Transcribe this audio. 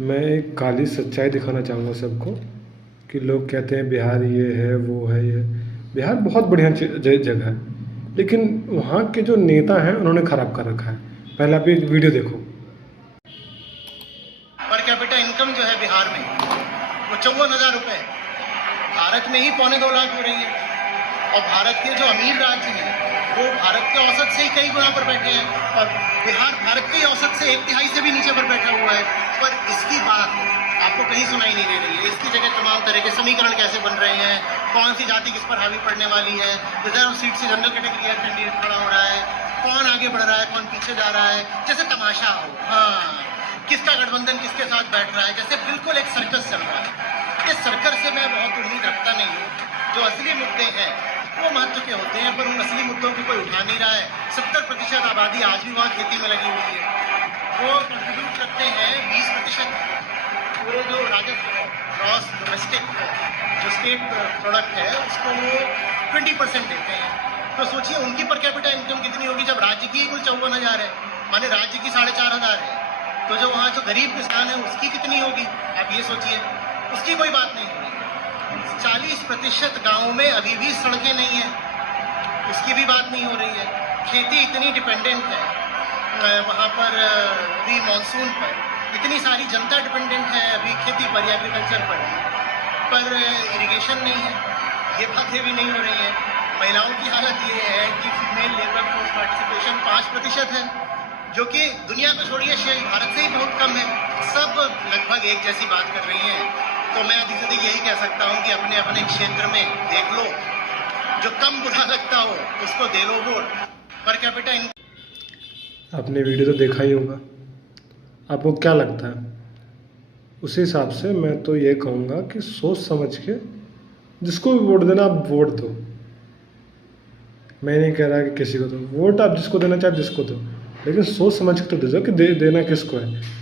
मैं एक काली सच्चाई दिखाना चाहूँगा सबको कि लोग कहते हैं बिहार ये है वो है ये। बिहार बहुत बढ़िया जगह है, लेकिन वहाँ के जो नेता हैं उन्होंने ख़राब कर रखा है। पहले आप एक वीडियो देखो। पर कैपिटा इनकम जो है बिहार में वो 54,000 रुपये है। भारत में ही 2.25 लाख हो रही है। और भारत के जो अमीर राज्य हैं वो भारत के औसत से ही कई गुना पर बैठे हैं, और बिहार भारत के औसत से 1/3 से भी नीचे पर बैठा हुआ है। पर इसकी बात आपको कहीं सुनाई नहीं दे रही है। इसकी जगह तमाम तरह के समीकरण कैसे बन रहे हैं, कौन सी जाति किस पर हावी पड़ने वाली है, रिजर्व सीट से जनरल कैटेगरी का कैंडिडेट खड़ा हो रहा है, कौन आगे बढ़ रहा है, कौन पीछे जा रहा है, जैसे तमाशा हो। हाँ, किसका गठबंधन किसके साथ बैठ रहा है, जैसे बिल्कुल एक सर्कस चल रहा है। इस सर्कस से मैं बहुत उम्मीद रखता नहीं हूँ। जो असली मुद्दे हैं वो महत्व के होते हैं, पर उन असली मुद्दों को कोई उठा नहीं रहा है। 70% आबादी आज भी वहाँ खेती में लगी हुई है। वो कंट्रीब्यूट करते हैं 20% पूरे जो राजस्व है, ग्रॉस डोमेस्टिक जो स्टेट प्रोडक्ट है उसको वो 20% देते हैं। तो सोचिए उनकी पर कैपिटा इनकम कितनी होगी जब राज्य की कुल 54,000 है, माने राज्य की 4,500 है। तो जो वहाँ जो गरीब किसान है उसकी कितनी होगी आप ये सोचिए। उसकी कोई बात नहीं हो रही। 40% गाँव में अभी भी सड़कें नहीं हैं, उसकी भी बात नहीं हो रही है। खेती इतनी डिपेंडेंट है वहाँ पर भी मानसून पर, इतनी सारी जनता डिपेंडेंट है अभी खेती पर या एग्रीकल्चर पर इरिगेशन नहीं है। ये बातें भी नहीं हो रही हैं। महिलाओं की हालत ये है कि फीमेल लेबर फोर्स पार्टिसिपेशन 5% है, जो कि दुनिया को छोड़िए भारत से ही बहुत कम है। सब लगभग एक जैसी बात कर रही हैं। तो मैं अधिक से अधिक यही कह सकता हूँ कि अपने अपने क्षेत्र में देख लो, जो कम बुरा लगता हो उसको दे लो वोट। पर कैपिटा आपने वीडियो तो देखा ही होगा, आपको क्या लगता है? उसी हिसाब से मैं तो ये कहूँगा कि सोच समझ के जिसको भी वोट देना आप वोट दो। मैं नहीं कह रहा कि किसी को दो वोट, आप जिसको देना चाहे जिसको दो, लेकिन सोच समझ के तो दे दो कि देना किसको है।